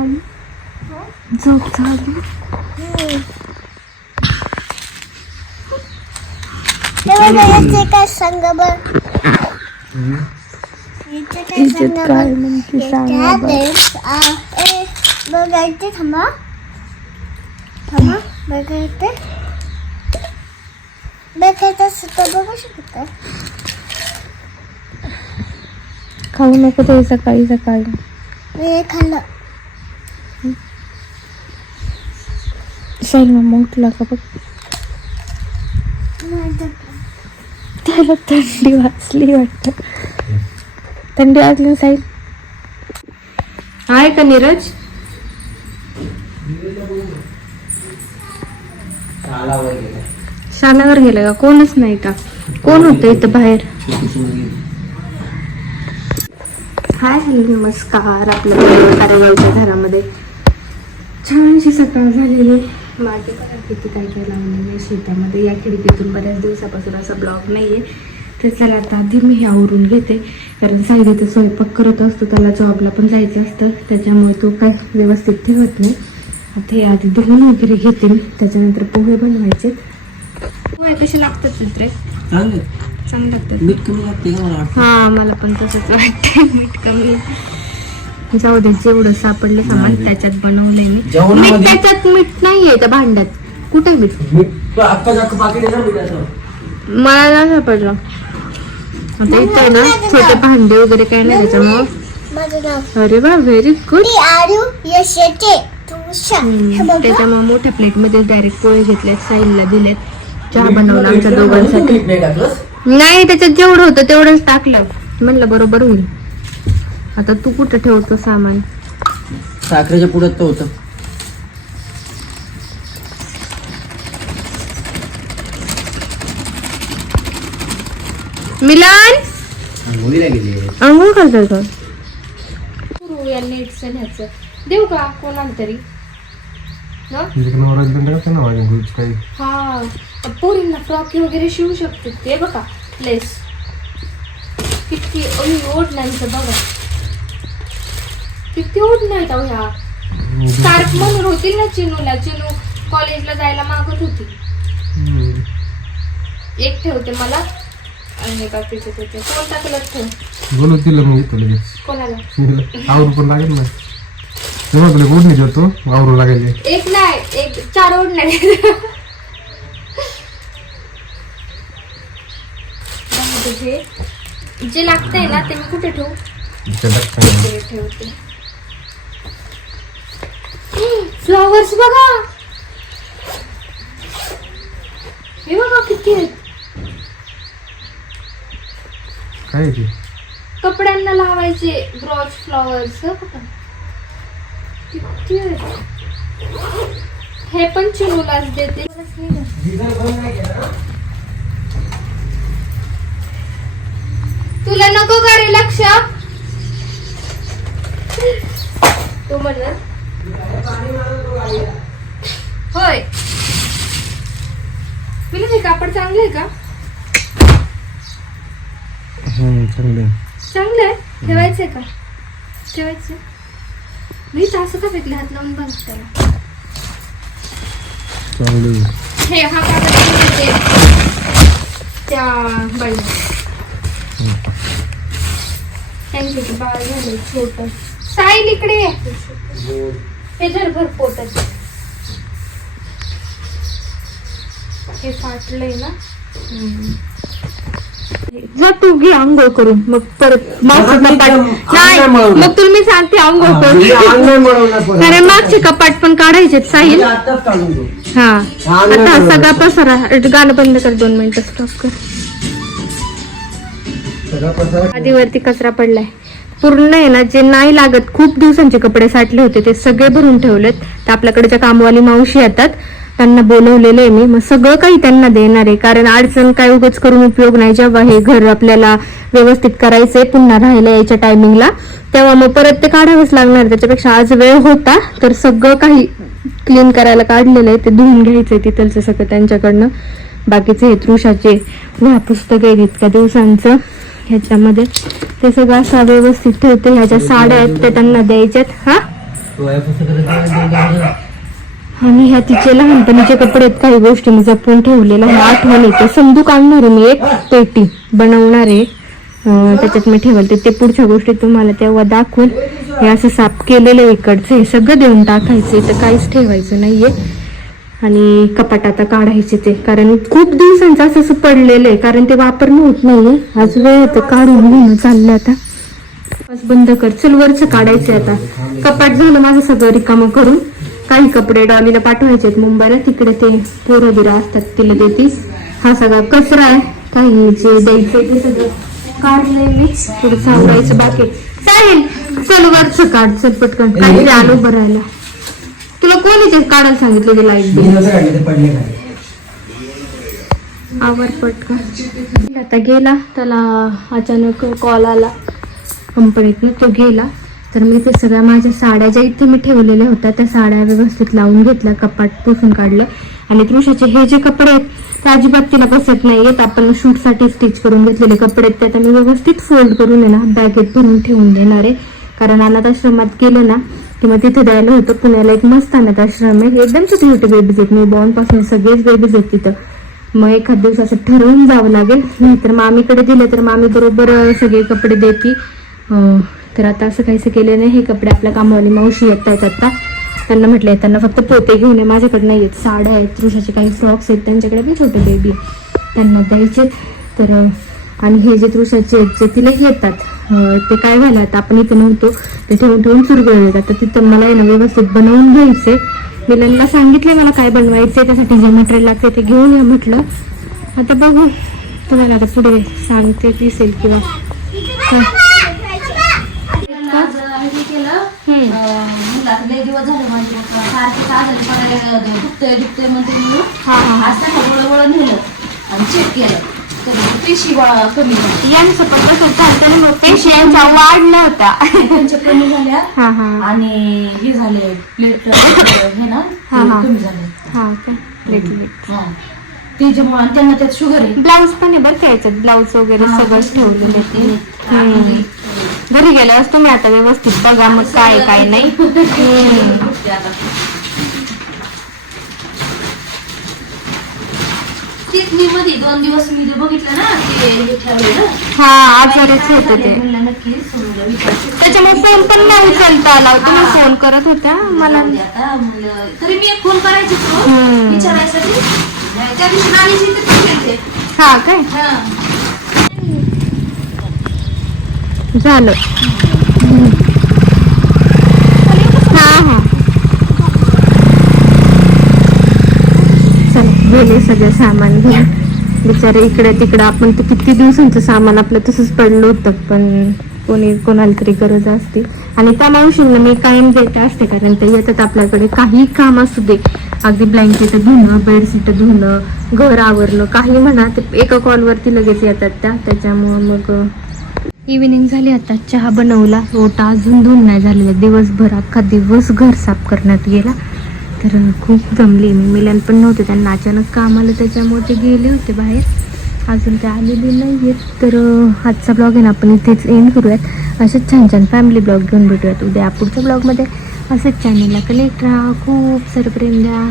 झाली झोप झाली काय सांग बर काय म्हणते सांगा बरं. बघायचे थांबा थांबा बघायचे बघायचं असं बघू शकता खाऊ नको ते सकाळी सकाळी मी खाल्लं शैल मग उठला का बघ? त्याला थंडी वाजली वाटत. थंडी वाजली ना साईल आहे का नीरज? शालावर गेलं. का? कोणच नाही का? कोण होतं इथं बाहेर? हाय हॅलो नमस्कार. आपल्या कार्यगावच्या घरामध्ये. छानशी सकाळ झालेली. माझे बघा किती काय काय लावलेलं आहे शेतामध्ये या खिडकीतून बऱ्याच दिवसापासून असा ब्लॉग नाही आहे तर चला आता आधी मी हे आवरून घेते. कारण साईड इथे स्वयंपाक करत असतो त्याला जॉबला पण जायचं असतं. त्याच्यामुळे तो काय व्यवस्थित ठेवत नाही. आता हे आधी धुवून वगैरे घेते मी त्याच्यानंतर पोहे बनवायचे पोहे कसे लागतात चित्रे चांगलं. लागतात मीठ कमी लागते हा मला पण तसंच वाटतं मीठ कमी. जाऊ दे जेवढं सापडले सामान. त्याच्यात बनवलंय मी. मीठ त्याच्यात मीठ नाहीये त्या भांड्यात. कुठे मीठ? मला नाही सापडलं. आता इथे ना छोटे भांडे वगैरे काय नाही त्याच्यामुळं. अरे वा व्हेरी गुड त्याच्यामुळे मोठ्या प्लेटमध्ये डायरेक्ट पोहे घेतलेत साईलला दिलेत चहा बनवला आमच्या दोघांसाठी. नाही त्याच्यात जेवढं होतं तेवढंच टाकलं. म्हणलं बरोबर होईल. आता तू कुठं ठेवतो सामान? साखरेच्या पुढ्यात तर होतं. मिलन! मुलीला गेली. अंघोळ करतात का? सुरू या नेटचं ह्याचं देऊ का कोणाला तरी? हं? हा. पोरींना फ्रॉक वगैरे शिवू शकते ते बघा. लेस. किती ओढण्यांचं बघा. किती ओढण्या आहेत अहो ह्या. स्कार्फ म्हणून होती ना चिनूला चिनू कॉलेजला जायला मागत होती. एक ठेवते मला. आणि बाकीचे त्याचे कोणता कलर ठेव? बोलू तिला मग लगेच कोणाला? आवरू पण लागेल ना. तेव्हा तुला बोलणी देतो आवरू लागेल. एक नाही एक चार ओढण्या हे. जे लागतंय ना ते मी कुठे ठेवू? इकडे ठेवते. फ्लॉवर्स बघा. हे बघा किती आहेत. काय ते? कपड्यांना लावायचे ब्रॉच फ्लॉवर्स बघा. किती आहेत. हे पण चिनूलाच देते. तुला नको का रे लक्ष. तू म्हणलं होय. तुला हे कापड चांगलं आहे का? चांगलं चांगलं आहे? ठेवायचंय का? ठेवायचं मी तर असं का फेकले हात लावून बघ त्याला चांगलं हे हा कागद त्या बाईला. थँक्यू बाळ झालं छोट. साईल इकडे ये. हे. धर भर पोटात. हे फाटलंय ना. जा तू घे आंघोळ करून. मग परत मागचं कपाट नाही. मग तुला मी सांगते आंघोळ करून. कारण मागचे कपाट पण काढायचे साहिल. हा. आता. सगळा पसारा गाणं बंद कर दोन मिनिटं स्टॉप कर. आधीवरती कचरा पडलाय. पूर्ण आहे ना जे नाही लागत खूप दिवसांचे कपडे साठले होते ते सगळे भरून ठेवलेत. तर आपल्याकडे ज्या कामवाली मावशी येतात त्यांना बोलवलेलं आहे मी. मग सगळं काही त्यांना देणार आहे. कारण अडचण काय उगच करून उपयोग नाही. जेव्हा हे घर आपल्याला व्यवस्थित करायचंय पुन्हा राहायला यायच्या टायमिंगला तेव्हा मग परत ते काढावंच लागणार. त्याच्यापेक्षा आज वेळ होता तर सगळं काही क्लीन करायला काढलेलं आहे ते धुवून घ्यायचंय तिथलचं सगळं त्यांच्याकडनं. बाकीचे हे तृषाचे ह्या पुस्तक आहेत इतक्या दिवसांचं. ह्याच्यामध्ये ते सगळं असं व्यवस्थित ठेवते. ह्या ज्या साड्या आहेत त्या त्यांना द्यायच्यात. हा? आणि ह्या तिचे लहानपणीचे कपडे आहेत काही गोष्टी मी जपून ठेवलेल्या ह्या आठवण येते. संदूक आणणार आहे मी एक पेटी बनवणार आहे. त्याच्यात मी ठेवलं ते ते पुढच्या गोष्टी तुम्हाला तेव्हा दाखवून हे असं साफ केलेलं आहे इकडचं. हे सगळं देऊन टाकायचं तर काहीच ठेवायचं नाहीये. आणि कपाट आता काढायचे ते. कारण खूप दिवसांचं असं असं पडलेलं आहे. कारण ते वापरणं होत नाही. आज वेळ तर काढून घेणं चाललं आता. बंद कर. चल वरच काढायचंय आता. कपाट झालं माझं सगळं रिकामं करून. काही कपडे डॉलीला पाठवायचे आहेत मुंबईला. तिकडे ते पोरं बिरं असतात तिला देतीस. हा सगळा कचरा आहे. काही जे द्यायचंय ते सगळं काढलंय मी थोडं सावरायचं बाकी. चालेल. चल वरच काढ. चल पटकन. काहीतरी आलो भरायला. तुला काढायला सांगितलं ते लाइट बिल आवर पटकन. आता गेला. त्याला अचानक कॉल आला. कंपनीतनं तो गेला. तर मी ते सगळ्या माझ्या साड्या ज्या इथे मी ठेवलेल्या होत्या त्या साड्या व्यवस्थित लावून घेतल्या कपाट पुसून काढलं. आणि तृषाचे हे जे कपडे आहेत ते अजिबात तिला बसत नाही. आहेत आपण शूटसाठी स्टिच करून घेतलेले कपडे आहेत ते आता मी व्यवस्थित फोल्ड करून आहे ना बॅगेत भरून ठेवून देणार आहे. कारण अनाथ आश्रमात गेलं ना की मग तिथे द्यायला होतं. पुण्याला एक मस्त अनाथ आश्रम आहे. एकदम छोटे छोटे बेबीज आहेत. मी बॉर्नपासून सगळेच बेबीज आहेत तिथं. मग एखाद दिवस असं ठरवून जावं लागेल. नाहीतर मामीकडे दिलं तर मामी बरोबर सगळे कपडे देते. तर आता असं काहीसं केलं नाही. हे कपडे आपल्या कामावाली मावशी येत आहेत आता. त्यांना म्हटलं त्यांना फक्त पोते घेऊन ये. माझ्याकडे नाही आहेत. साड्या आहेत तृषाचे काही फ्रॉक्स आहेत. त्यांच्याकडे पण छोटे बेबी त्यांना द्यायचे. तर आणि हे जे तृषाचे आहेत जे तिला येतात ते काय झालं? आता आपण इथं नव्हतो. ते ठेवून ठेवून चुरगळले आता तिथं मला आहे ना व्यवस्थित बनवून घ्यायचे मिलनला सांगितले मला काय बनवायचे त्यासाठी जे मटेरियल लागते ते घेऊन या म्हटलं. आता बघू. तुम्हाला आता पुढे सांगते दिसेल किंवा काय. आज हे केलं आता लय दिवस झाले माझे पप्पा सारखे आजारी पडायला दुखतंय दुखतंय म्हणते म्हणून. आज त्यांना गोळं गोळं नेलं आणि चेक केलं. तर पेशी गोळा कमी झाली यांचं पण तसंच झालं मग वाढल्या होत्या. त्यांच्या कमी झाल्या. हा हा. आणि हे झाले प्लेट हे ना हा, हा. कमी झाले. हा का हा. त्याच्यामुळे आणि त्यांना त्यात शुगर आहे. ब्लाऊज पण आहे बरं का याच्यात? ब्लाऊज वगैरे. सगळंच ठेवलेलं आहे. ते. हम्म. घरी गेल्यावर तुम्ही आता व्यवस्थित बघा मग काय काय नाही हम्म. दुखते आता. तेच मी मध्ये दोन दिवस मी ते बघितलं ना ते हे ठेवलेलं हा आजारीच होते ते. त्याच्यामुळे फोन पण नाही उचलता आला तुम्ही फोन करत होत्या मला तरी मी एक फोन करायची. विचारायसाठी त्या दिवशी. हा काय. झालं. हा हा. चल गेले सगळं सामान घेऊन. बिचारे इकडे तिकडे आपण तर किती दिवसांचं सामान आपलं तसंच पडलं होतं पण कोणी कोणाला तरी गरज असते. आणि त्या मावशींना मी कायम देत असते कारण ते येतात आपल्याकडे. काही काम असू दे. अगदी ब्लँकेट धुणं बेडशीट धुणं घर आवरणं काही म्हणा ते एका कॉलवरती लगेच येतात त्या. त्याच्यामुळं मग इव्हिनिंग झाली आता चहा बनवला. ओटा अजून धुवून नाही झालेला. दिवसभर अख्खा दिवस घर साफ करण्यात गेला. तर खूप जमली. मी मिलन पण नव्हते. त्यांना अचानक काम आलं त्याच्यामुळे ते गेले होते बाहेर. अजून ते आलेले नाही आहेत तर आजचा ब्लॉग आहे ना आपण इथेच एंड करूयात. असेच छान छान फॅमिली ब्लॉग घेऊन भेटूयात. उद्या पुढच्या ब्लॉगमध्ये असंच चॅनलला कलेक्ट राहा. खूप सारं प्रेम द्या.